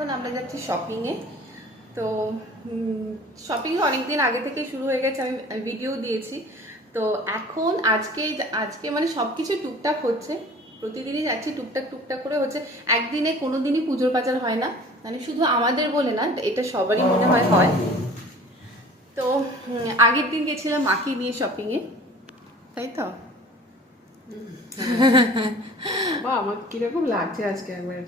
এখন আমরা যাচ্ছি শপিংয়ে। তো শপিং অনেকদিন আগে থেকে শুরু হয়ে গেছে, আমি ভিডিও দিয়েছি। তো এখন আজকে আজকে মানে সব কিছু টুকটাক হচ্ছে, প্রতিদিনই যাচ্ছি টুকটাক টুকটাক করে হচ্ছে। একদিনে কোনো দিনই পুজোর বাজার হয় না, মানে শুধু আমাদের বলে না, এটা সবারই মনে হয় হয়। তো আগের দিন গেছিলাম মাকে নিয়ে শপিংয়ে, তাই তো। বা আমার কিরকম লাগছে আজকে একবারে।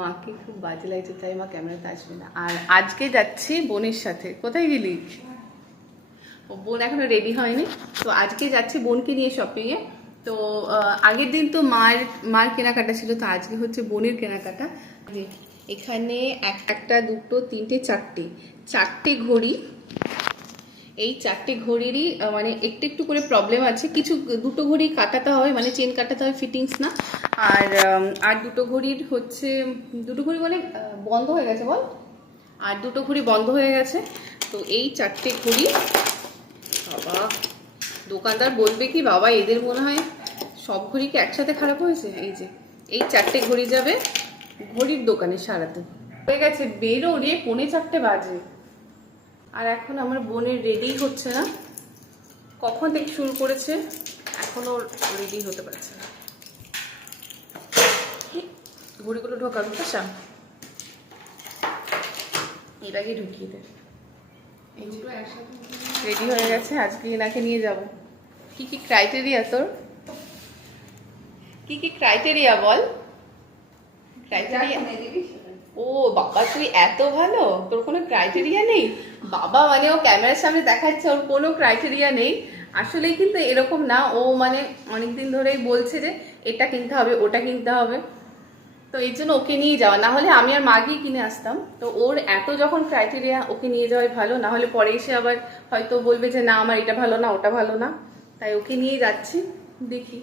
মাকে খুব বাজে লাগছে, তাই মা ক্যামেরাতে আসবে না। আর আজকে যাচ্ছি বোনের সাথে। কোথায় গেলি? ও বোন এখনো রেডি হয়নি, তো আজকে যাচ্ছি বোনকে নিয়ে শপিংয়ে। তো আগের দিন তো মার কেনাকাটা ছিল, তো আজকে হচ্ছে বোনের কেনাকাটা। এখানে একটা দুটো তিনটে চারটে ঘড়ি। এই চারটে ঘড়িরই মানে একটু একটু করে প্রবলেম আছে। কিছু দুটো ঘড়ি কাটাতে হবে, মানে চেন কাটাতে হবে, ফিটিংস না। আর দুটো ঘড়ির হচ্ছে, দুটো ঘড়ি মানে বন্ধ হয়ে গেছে বল, আর দুটো ঘড়ি বন্ধ হয়ে গেছে। তো এই চারটে ঘড়ি, বাবা দোকানদার বলবে কি বাবা এদের মনে হয় সব ঘড়ি কি একসাথে খারাপ হয়েছে। এই চারটে ঘড়ি যাবে ঘড়ির দোকানে সারাতে। হয়ে গেছে বেরোরে 3:45 বাজে, আর এখন আমার বোনের রেডি হচ্ছে না। কখন থেকে শুরু করেছে, এখনো রেডি হতে পারছে না। ঘড়িগুলো ঢোকাবো তো, এর আগে ঢুকিয়ে দে। রেডি হয়ে গেছে, আজকে এনাকে নিয়ে যাব। কি কি ক্রাইটেরিয়া তোর, কি কি ক্রাইটেরিয়া বল? ক্রাইটেরিয়া? ও বাবা তুই এত ভালো, তোর কোনো ক্রাইটেরিয়া নেই? বাবা মানে ও ক্যামেরার সামনে দেখাচ্ছে ওর কোনো ক্রাইটেরিয়া নেই, আসলেই কিন্তু এরকম না। ও মানে অনেকদিন ধরেই বলছে যে এটা কিনতে হবে ওটা কিনতে হবে, তো এই জন্য ওকে নিয়ে যাওয়া। না হলে আমি আর মা গিয়ে কিনে আসতাম। তো ওর এত যখন ক্রাইটেরিয়া, ওকে নিয়ে যাওয়াই ভালো, না হলে পরে এসে আবার হয়তো বলবে যে না আমার এটা ভালো না ওটা ভালো না। তাই ওকে নিয়ে যাচ্ছি, দেখি